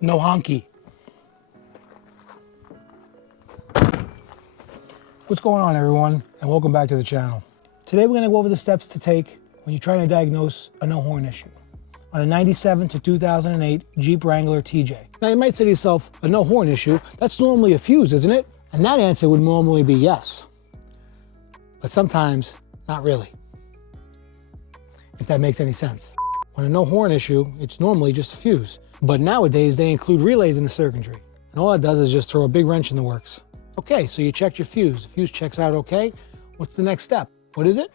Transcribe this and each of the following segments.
no honky. What's going on, everyone, and welcome back to the channel. Today we're going to go over the steps to take when you're trying to diagnose a no horn issue on a 97 to 2008 Jeep Wrangler TJ. Now you might say to yourself, a no horn issue, that's normally a fuse, isn't it? And that answer would normally be yes, but sometimes not really, if that makes any sense. When a no horn issue, it's normally just a fuse, but nowadays they include relays in the circuitry, and all that does is just throw a big wrench in the works. Okay, so you checked your fuse. The fuse checks out okay. What's the next step? What is it?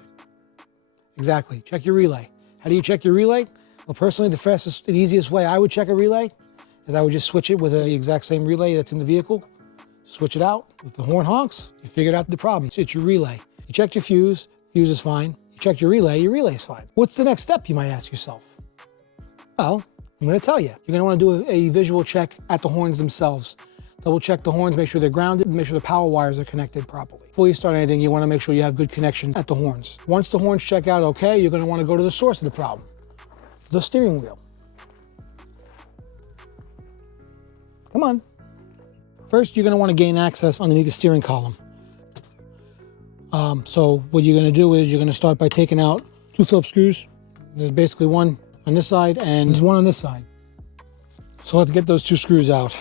Exactly, check your relay. How do you check your relay? Well, personally, the fastest and easiest way I would check a relay is I would just switch it with the exact same relay that's in the vehicle. Switch it out. If the horn honks, you figured out the problem. It's your relay. You checked your fuse is fine. You checked your relay is fine. What's the next step, you might ask yourself? Well, I'm gonna tell you. You're gonna wanna do a visual check at the horns themselves. Double check the horns, make sure they're grounded, and make sure the power wires are connected properly. Before you start anything, you wanna make sure you have good connections at the horns. Once the horns check out okay, you're gonna wanna go to the source of the problem, the steering wheel. Come on. First, you're gonna wanna gain access underneath the steering column. So what you're gonna do is you're gonna start by taking out 2 Phillips screws. There's basically one on this side and there's one on this side. So let's get those 2 screws out.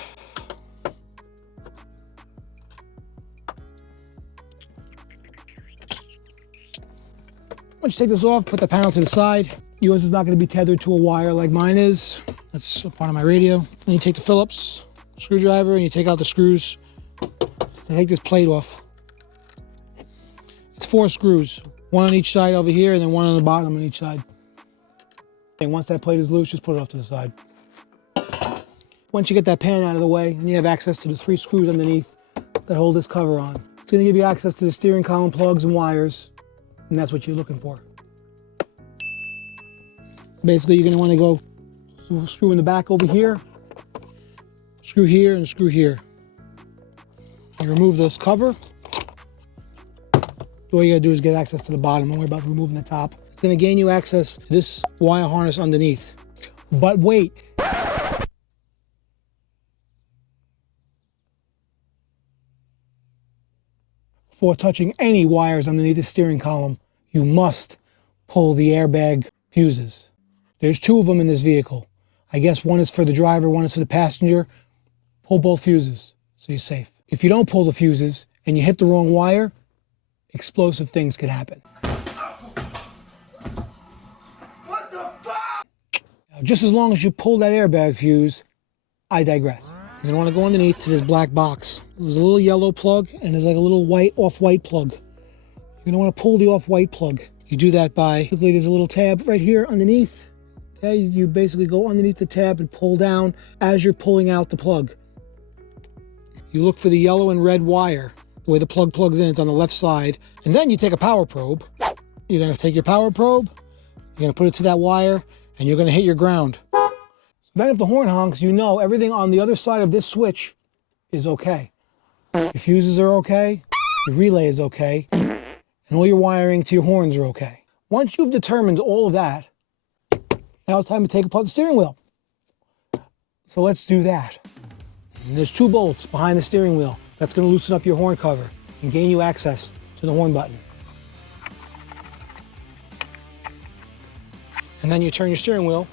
Once you take this off, put the panel to the side. Yours is not gonna be tethered to a wire like mine is. That's a part of my radio. Then you take the Phillips screwdriver and you take out the screws. And take this plate off. It's 4 screws, one on each side over here and then one on the bottom on each side. And once that plate is loose, just put it off to the side. Once you get that pan out of the way and you have access to the 3 screws underneath that hold this cover on, it's gonna give you access to the steering column plugs and wires, and that's what you're looking for. Basically, you're gonna wanna go screw in the back over here, screw here and screw here. You remove this cover. All you gotta do is get access to the bottom. Don't worry about removing the top. It's gonna gain you access to this wire harness underneath. But wait. Before touching any wires underneath the steering column, you must pull the airbag fuses. There's 2 of them in this vehicle. I guess one is for the driver, one is for the passenger. Pull both fuses so you're safe. If you don't pull the fuses and you hit the wrong wire, explosive things could happen. What the fuck? Now, just as long as you pull that airbag fuse, I digress. You're gonna wanna go underneath to this black box. There's a little yellow plug and there's like a little white, off-white plug. You're gonna wanna pull the off-white plug. You do that by, basically there's a little tab right here underneath. Okay, you basically go underneath the tab and pull down as you're pulling out the plug. You look for the yellow and red wire. The way the plug plugs in, it's on the left side. And then you take a power probe. You're gonna take your power probe, you're gonna put it to that wire, and you're gonna hit your ground. Then if the horn honks, you know everything on the other side of this switch is okay. Your fuses are okay, your relay is okay, and all your wiring to your horns are okay. Once you've determined all of that, now it's time to take apart the steering wheel. So let's do that. And there's 2 bolts behind the steering wheel. That's gonna loosen up your horn cover and gain you access to the horn button. And then you turn your steering wheel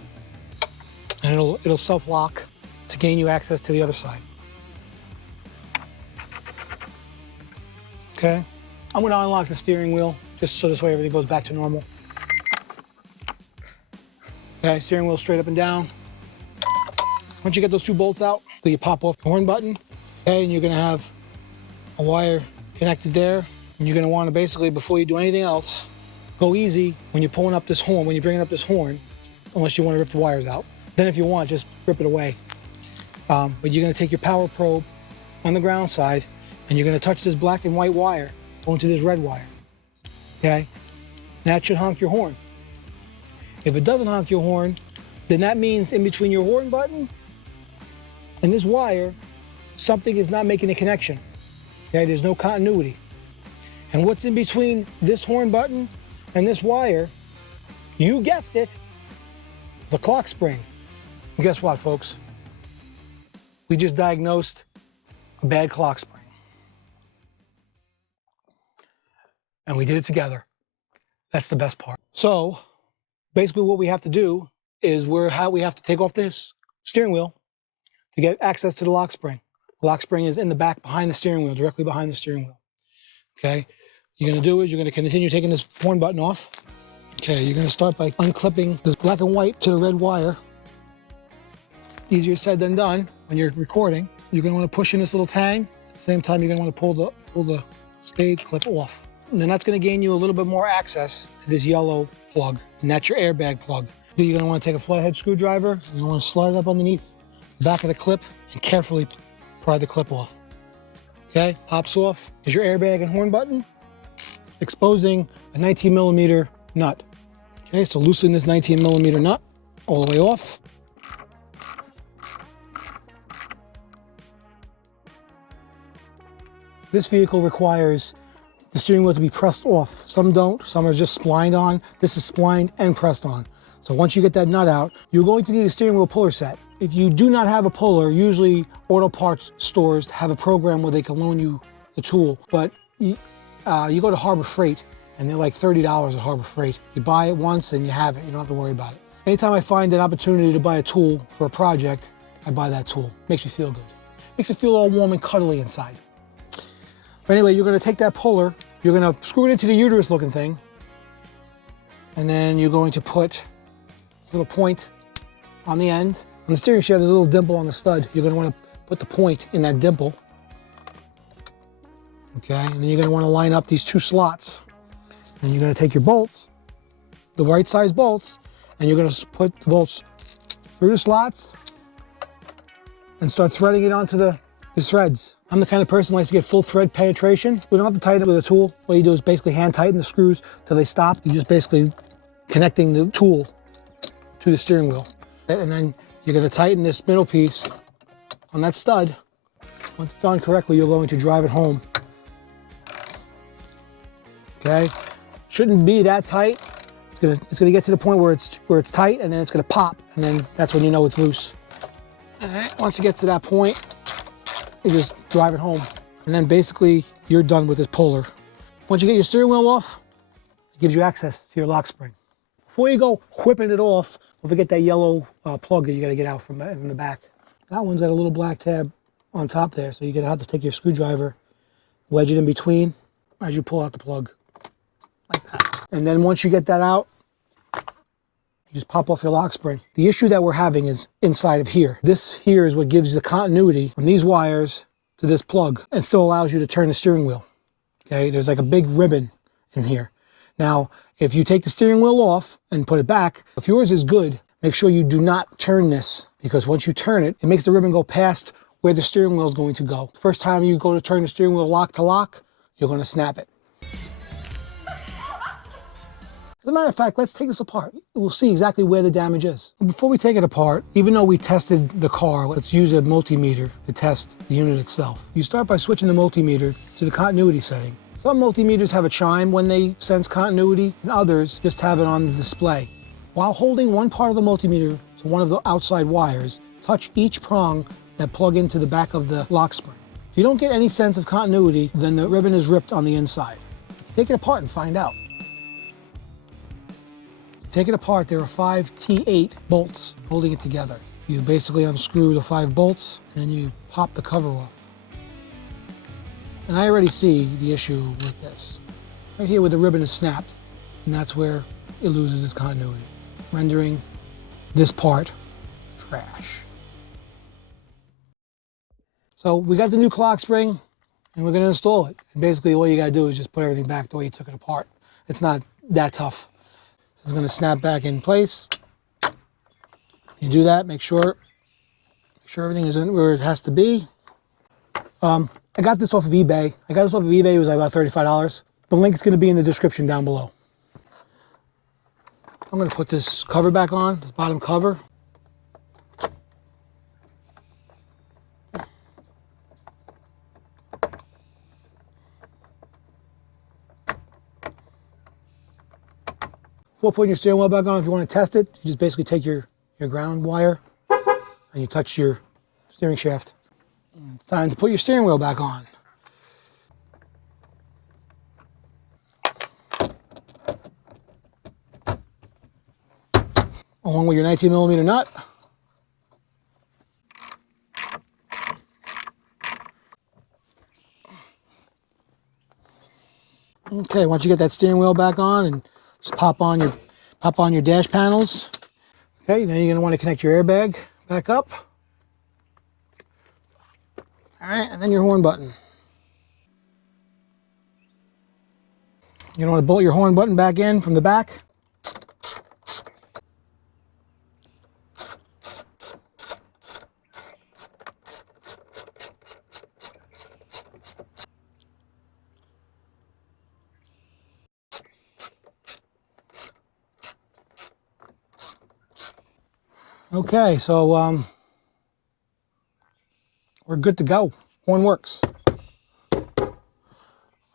and it'll self-lock to gain you access to the other side. Okay, I'm gonna unlock the steering wheel just so this way everything goes back to normal. Okay, steering wheel straight up and down. Once you get those 2 bolts out, you pop off the horn button, okay, and you're gonna have a wire connected there. And you're gonna wanna basically, before you do anything else, go easy when you're pulling up this horn, when you're bringing up this horn, unless you wanna rip the wires out. Then if you want, just rip it away. But you're gonna take your power probe on the ground side and you're gonna touch this black and white wire onto this red wire, okay? That should honk your horn. If it doesn't honk your horn, then that means in between your horn button and this wire, something is not making a connection, okay? There's no continuity. And what's in between this horn button and this wire, you guessed it, the clock spring. And guess what, folks? We just diagnosed a bad clock spring. And we did it together. That's the best part. So basically what we have to do is we have to take off this steering wheel to get access to the lock spring. The lock spring is in the back behind the steering wheel, directly behind the steering wheel. Okay, you're gonna do is you're gonna continue taking this horn button off. Okay, you're gonna start by unclipping this black and white to the red wire. Easier said than done when you're recording. You're gonna wanna push in this little tang. At the same time, you're gonna wanna pull the spade clip off. And then that's gonna gain you a little bit more access to this yellow plug, and that's your airbag plug. You're gonna wanna take a flathead screwdriver, you're gonna wanna slide it up underneath the back of the clip and carefully pry the clip off. Okay, pops off. Is your airbag and horn button, exposing a 19mm nut. Okay, so loosen this 19mm nut all the way off. This vehicle requires the steering wheel to be pressed off. Some don't, some are just splined on. This is splined and pressed on. So once you get that nut out, you're going to need a steering wheel puller set. If you do not have a puller, usually auto parts stores have a program where they can loan you the tool. But you go to Harbor Freight and they're like $30 at Harbor Freight. You buy it once and you have it, you don't have to worry about it. Anytime I find an opportunity to buy a tool for a project, I buy that tool. Makes me feel good. Makes me feel all warm and cuddly inside. But anyway, you're gonna take that puller, you're gonna screw it into the uterus looking thing, and then you're going to put this little point on the end. On the steering shaft, there's a little dimple on the stud. You're gonna wanna put the point in that dimple. Okay, and then you're gonna wanna line up these two slots. And you're gonna take your bolts, the right size bolts, and you're gonna put the bolts through the slots and start threading it onto the threads. I'm the kind of person who likes to get full thread penetration. We don't have to tighten it with a tool. All you do is basically hand tighten the screws till they stop. You're just basically connecting the tool to the steering wheel. And then you're gonna tighten this middle piece on that stud. Once it's done correctly, you're going to drive it home. Okay? Shouldn't be that tight. It's gonna get to the point where it's tight, and then it's gonna pop, and then that's when you know it's loose. All right, once it gets to that point, you just drive it home. And then basically you're done with this puller. Once you get your steering wheel off, it gives you access to your lock spring. Before you go whipping it off, don't forget that yellow plug that you gotta get out from the back. That one's got a little black tab on top there, so you're gonna have to take your screwdriver, wedge it in between as you pull out the plug, like that. And then once you get that out, you just pop off your lock spring. The issue that we're having is inside of here. This here is what gives you the continuity from these wires to this plug and still allows you to turn the steering wheel. Okay, there's like a big ribbon in here. Now, if you take the steering wheel off and put it back, if yours is good, make sure you do not turn this, because once you turn it, it makes the ribbon go past where the steering wheel is going to go. The first time you go to turn the steering wheel lock to lock, you're going to snap it. As a matter of fact, let's take this apart. We'll see exactly where the damage is. Before we take it apart, even though we tested the car, let's use a multimeter to test the unit itself. You start by switching the multimeter to the continuity setting. Some multimeters have a chime when they sense continuity, and others just have it on the display. While holding one part of the multimeter to one of the outside wires, touch each prong that plug into the back of the lock spring. If you don't get any sense of continuity, then the ribbon is ripped on the inside. Let's take it apart and find out. Take it apart, there are 5 T8 bolts holding it together. You basically unscrew the 5 bolts and then you pop the cover off. And I already see the issue with this. Right here where the ribbon is snapped, and that's where it loses its continuity, rendering this part trash. So we got the new clock spring and we're gonna install it. And basically all you gotta do is just put everything back the way you took it apart. It's not that tough. It's going to snap back in place. You do that, make sure everything is in where it has to be. I got this off of eBay. It was like about $35. The link is going to be in the description down below. I'm going to put this cover back on, this bottom cover. Before putting your steering wheel back on, if you want to test it, you just basically take your ground wire and you touch your steering shaft. It's time to put your steering wheel back on. Along with your 19mm nut. Okay, once you get that steering wheel back on, and just pop on your dash panels. Okay, then you're going to want to connect your airbag back up. All right, and then your horn button. You're going to want to bolt your horn button back in from the back. Okay, so we're good to go. Horn works. I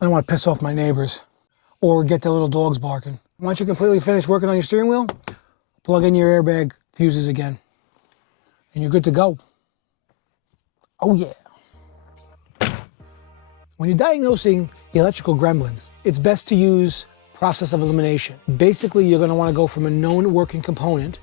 don't want to piss off my neighbors or get the little dogs barking. Once you're completely finished working on your steering wheel, plug in your airbag fuses again, and you're good to go. Oh yeah. When you're diagnosing electrical gremlins, it's best to use process of elimination. Basically, you're going to want to go from a known working component,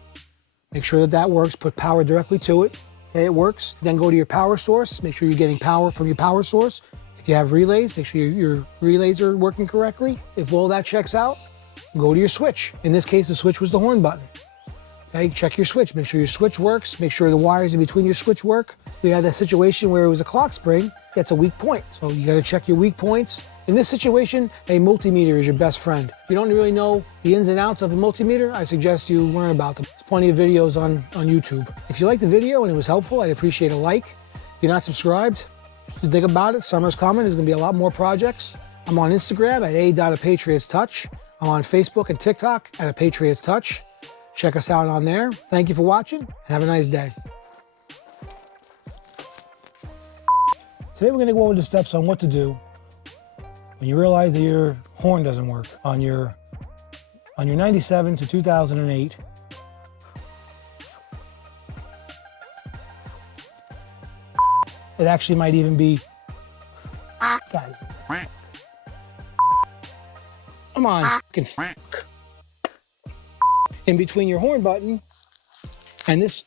make sure that that works, put power directly to it. Okay, it works. Then go to your power source, make sure you're getting power from your power source. If you have relays, make sure your relays are working correctly. If all that checks out, go to your switch. In this case, the switch was the horn button. Okay, check your switch, make sure your switch works, make sure the wires in between your switch work. We had that situation where it was a clock spring, that's a weak point. So you gotta check your weak points. In this situation, a multimeter is your best friend. If you don't really know the ins and outs of a multimeter, I suggest you learn about them. There's plenty of videos on YouTube. If you liked the video and it was helpful, I'd appreciate a like. If you're not subscribed, just think about it. Summer's coming, there's gonna be a lot more projects. I'm on Instagram at a.patriotstouch. I'm on Facebook and TikTok at a Patriots Touch. Check us out on there. Thank you for watching, and have a nice day. Today we're going to go over the steps on what to do when you realize that your horn doesn't work on your 97 to 2008 it actually might even be guys. Come on, fucking in between your horn button and this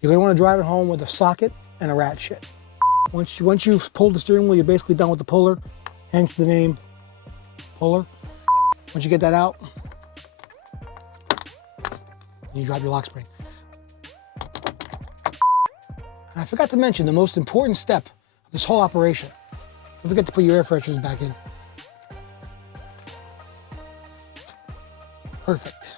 you're gonna want to drive it home with a socket and a rat shit. Once you've pulled the steering wheel, you're basically done with the puller, hence the name puller. Once you get that out, you drop your lock spring. And I forgot to mention the most important step of this whole operation. Don't forget to put your air fresheners back in. Perfect.